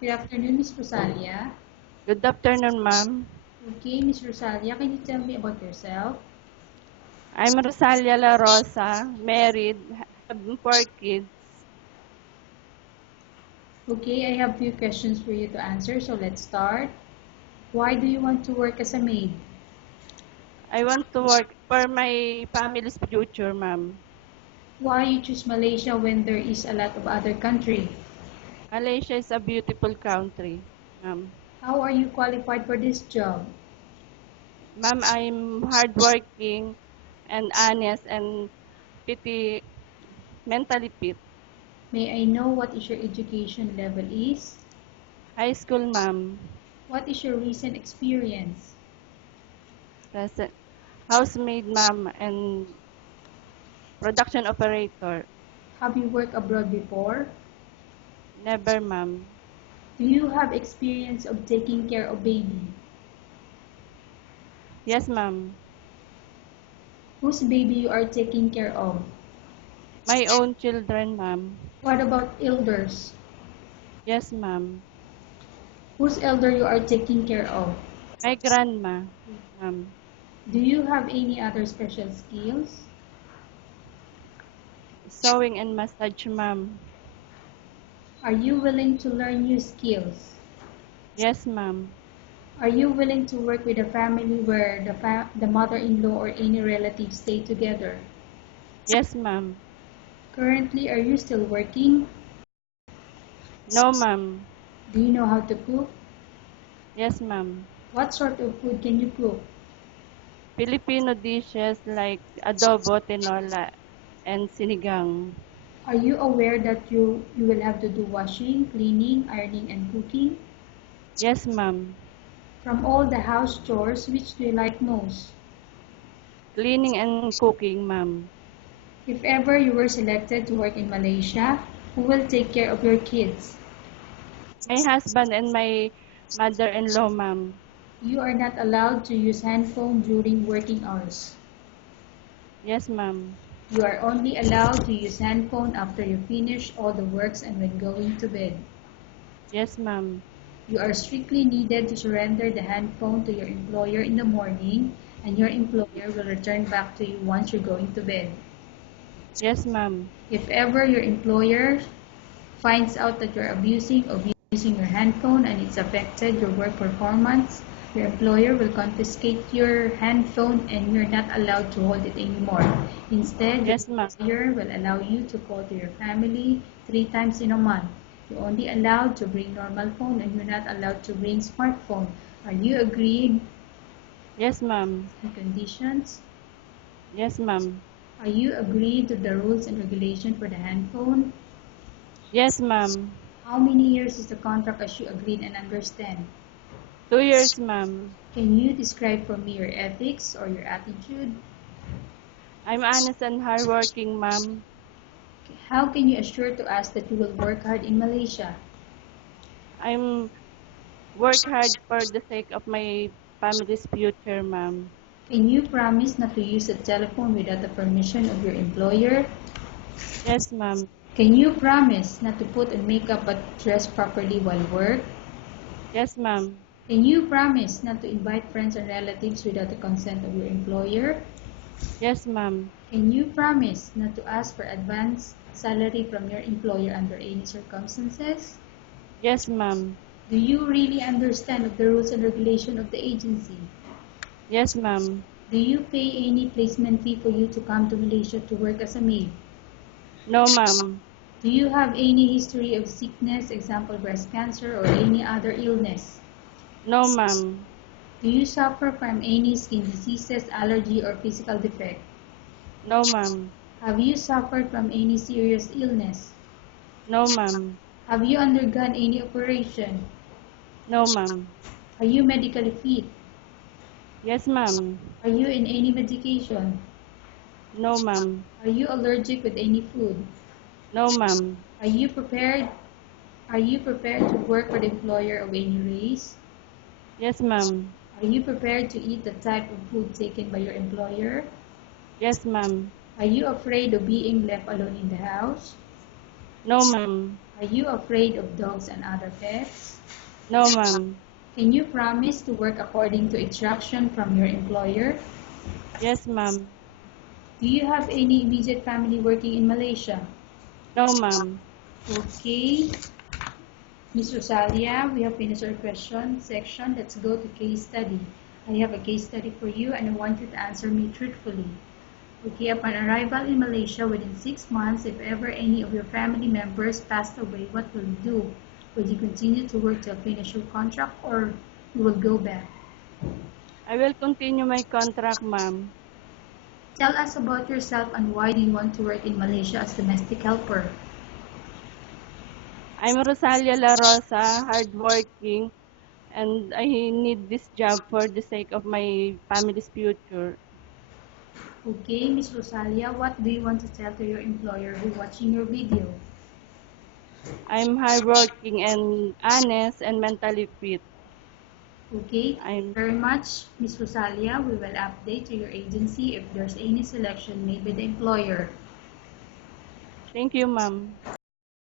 Good afternoon, Miss Rosalia. Good afternoon, ma'am. Okay, Miss Rosalia, can you tell me about yourself? I'm Rosalia La Rosa, married, have 4 kids. Okay, I have few questions for you to answer, so let's start. Why do you want to work as a maid? I want to work for my family's future, ma'am. Why you choose Malaysia when there is a lot of other country? Malaysia is a beautiful country, ma'am. How are you qualified for this job? Ma'am, I'm hardworking and honest and pity, mentally fit. May I know what is your education level is? High school, ma'am. What is your recent experience? Present. Housemaid, ma'am, and production operator. Have you worked abroad before? Never, ma'am. Do you have experience of taking care of baby? Yes, ma'am. Whose baby you are taking care of? My own children, ma'am. What about elders? Yes, ma'am. Whose elder you are taking care of? My grandma, ma'am. Do you have any other special skills? Sewing and massage, ma'am. Are you willing to learn new skills? Yes, ma'am. Are you willing to work with a family where the mother-in-law or any relatives stay together? Yes, ma'am. Currently, are you still working? No, ma'am. Do you know how to cook? Yes, ma'am. What sort of food can you cook? Filipino dishes like adobo, tinola, and sinigang. Are you aware that you will have to do washing, cleaning, ironing, and cooking? Yes, ma'am. From all the house chores, which do you like most? Cleaning and cooking, ma'am. If ever you were selected to work in Malaysia, who will take care of your kids? My husband and my mother-in-law, ma'am. You are not allowed to use handphone during working hours. Yes, ma'am. You are only allowed to use handphone after you finish all the works and when going to bed. Yes, ma'am. You are strictly needed to surrender the handphone to your employer in the morning, and your employer will return back to you once you're going to bed. Yes, ma'am. If ever your employer finds out that you're abusing or using your handphone and it's affected your work performance, your employer will confiscate your handphone and you're not allowed to hold it anymore. Instead, your Yes, ma'am. employer will allow you to call to your family 3 times in a month. You're only allowed to bring normal phone and you're not allowed to bring smartphone. Are you agreed Yes, ma'am. to the conditions? Yes, ma'am. Are you agreed to the rules and regulation for the handphone? Yes, ma'am. How many years is the contract as you agreed and understand? 2 years, ma'am. Can you describe for me your ethics or your attitude? I'm honest and hardworking, ma'am. How can you assure to us that you will work hard in Malaysia? I'm work hard for the sake of my family's future, ma'am. Can you promise not to use a telephone without the permission of your employer? Yes, ma'am. Can you promise not to put on makeup but dress properly while work? Yes, ma'am. Can you promise not to invite friends and relatives without the consent of your employer? Yes, ma'am. Can you promise not to ask for advance salary from your employer under any circumstances? Yes, ma'am. Do you really understand of the rules and regulation of the agency? Yes, ma'am. Do you pay any placement fee for you to come to Malaysia to work as a maid? No, ma'am. Do you have any history of sickness, example breast cancer or any other illness? No, ma'am. Do you suffer from any skin diseases, allergy or physical defect? No, ma'am. Have you suffered from any serious illness? No, ma'am. Have you undergone any operation? No, ma'am. Are you medically fit? Yes, ma'am. Are you in any medication? No, ma'am. Are you allergic with any food? No, ma'am. Are you prepared? Are you prepared to work for the employer of any race? Yes, ma'am. Are you prepared to eat the type of food taken by your employer? Yes, ma'am. Are you afraid of being left alone in the house? No, ma'am. Are you afraid of dogs and other pets? No, ma'am. Can you promise to work according to instruction from your employer? Yes, ma'am. Do you have any immediate family working in Malaysia? No, ma'am. Okay, Ms. Rosalia, we have finished our question section. Let's go to case study. I have a case study for you and I want you to answer me truthfully. Okay, upon arrival in Malaysia within 6 months, if ever any of your family members passed away, what will you do? Will you continue to work till finish your contract or you will go back? I will continue my contract, ma'am. Tell us about yourself and why do you want to work in Malaysia as domestic helper? I'm Rosalia La Rosa, hardworking, and I need this job for the sake of my family's future. Okay, Miss Rosalia, what do you want to tell to your employer who watching your video? I'm hardworking and honest and mentally fit. Okay, thank you I'm very much, Miss Rosalia. We will update to your agency if there's any selection made by the employer. Thank you, ma'am.